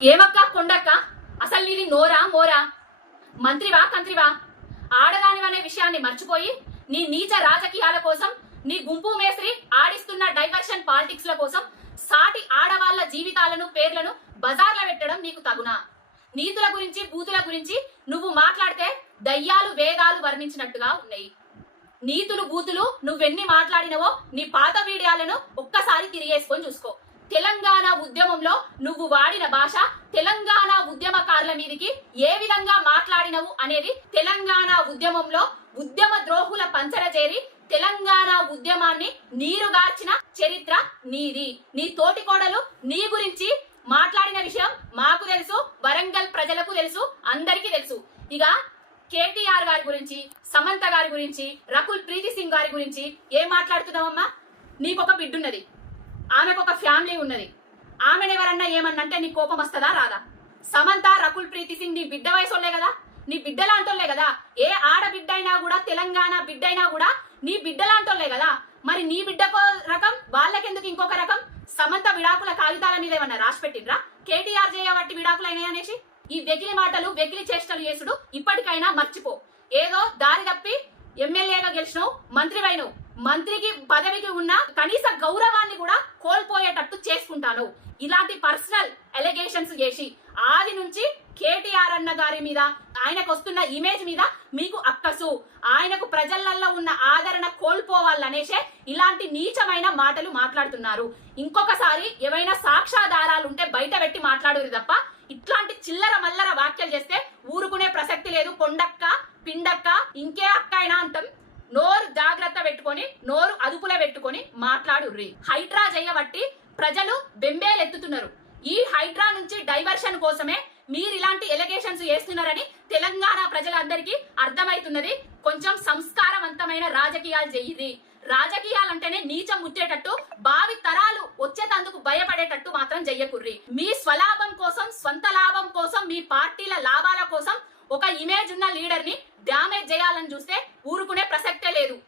ఏమక్క కొండక్క? అసలు నీది నోరా మోరా? మంత్రివా కంత్రివా ఆడదానివనే విషయాన్ని మర్చిపోయి నీ నీచ రాజకీయాల కోసం నీ గుంపు మేస్త్రి ఆడిస్తున్న డైవర్షన్ పాలిటిక్స్ ల కోసం సాటి ఆడవాళ్ళ జీవితాలను పేర్లను బజార్ల పెట్టడం నీకు తగునా? నీతుల గురించి బూతుల గురించి నువ్వు మాట్లాడితే దయ్యాలు వేదాలు వర్ణించినట్టుగా ఉన్నాయి. నీతులు బూతులు నువ్వెన్ని మాట్లాడినవో నీ పాత వీడియాలను ఒక్కసారి తిరిగేసుకొని చూసుకో. తెలంగాణ ఉద్యమంలో నువ్వు వాడిన భాష తెలంగాణ ఉద్యమకారుల మీదకి ఏ విధంగా మాట్లాడినవు అనేది తెలంగాణ ఉద్యమంలో ఉద్యమ ద్రోహుల పంచర చేరి తెలంగాణ ఉద్యమాన్ని నీరుగార్చిన చరిత్ర నీది. నీ తోటి కోడలు నీ గురించి మాట్లాడిన విషయం మాకు తెలుసు వరంగల్ ప్రజలకు తెలుసు అందరికీ తెలుసు. ఇక కేటీఆర్ గారి గురించి సమంత గారి గురించి రకుల్ ప్రీతి సింగ్ గారి గురించి ఏం మాట్లాడుతున్నావమ్మా? నీకొక బిడ్డున్నది. ఆమెకు ఒక ఫ్యామిలీ ఉన్నది. ఆమెను ఎవరన్నా ఏమన్నంటే నీ కోపం వస్తుందా? రాదా. సమంత రకుల్ ప్రీతి సింగ్ నీ బిడ్డ వయసులే కదా? నీ బిడ్డలాంటోళ్ళే కదా? ఏ ఆడబిడ్డ అయినా కూడా తెలంగాణ బిడ్డ అయినా కూడా నీ బిడ్డలాంటోళ్ళే కదా? మరి నీ బిడ్డకో రకం వాళ్ళకెందుకు ఇంకొక రకం? సమంత విడాకుల కాగితాల మీద ఏమన్నా రాసి పెట్టిండ్రా? కేటీఆర్ చేయబట్టి విడాకులు అయినాయి అనేసి ఈ వెకిలి మాటలు వెకిలి చేష్టలు చేసుడు ఇప్పటికైనా మర్చిపో. ఏదో దారి తప్పి ఎమ్మెల్యేగా గెలిచినావు మంత్రివైనవు మంత్రికి పదవికి ఉన్న కనీస గౌరవాన్ని కూడా కోల్పోయేటట్టు చేసుకుంటాను. ఇలాంటి పర్సనల్ ఎలిగేషన్స్ చేసి ఆది నుంచి కేటీఆర్ అన్న గారి మీద ఆయనకు వస్తున్న ఇమేజ్ మీద మీకు అక్కసు. ఆయనకు ప్రజలల్లో ఉన్న ఆదరణ కోల్పోవాలనేసే ఇలాంటి నీచమైన మాటలు మాట్లాడుతున్నారు. ఇంకొకసారి ఏవైనా సాక్ష్యాధారాలు ఉంటే బయట పెట్టి మాట్లాడురు తప్ప ఇట్లాంటి చిల్లర మల్లర వ్యాఖ్యలు చేస్తే ఊరుకునే ప్రసక్తి లేదు. కొండక్క పిండక్క ఇంకే అక్క అయినా అంటాం. నోరు అదుపులో పెట్టుకొని మాట్లాడుర్రి. హైడ్రా చేయబట్టి ప్రజలు బెంబేలెత్తుతున్నారు. ఈ హైడ్రా నుంచి డైవర్షన్ కోసమే మీరు ఇలాంటి ఎలిగేషన్స్ చేస్తున్నారని తెలంగాణ ప్రజలందరికీ అర్థమైతున్నది. కొంచెం సంస్కారవంతమైన రాజకీయాలు చెయ్యిరి రాజకీయాలంటేనే నీచం ముట్టేటట్టు భావి తరాలు వచ్చేటందుకు భయపడేటట్టు మాత్రం చెయ్యకుర్రి మీ స్వలాభం కోసం స్వంత లాభం కోసం మీ పార్టీల లాభాల కోసం ఒక ఇమేజ్ ఉన్న లీడర్ని డ్యామేజ్ చేయాలని చూస్తే ఊరుకునే ప్రసక్తే లేదు.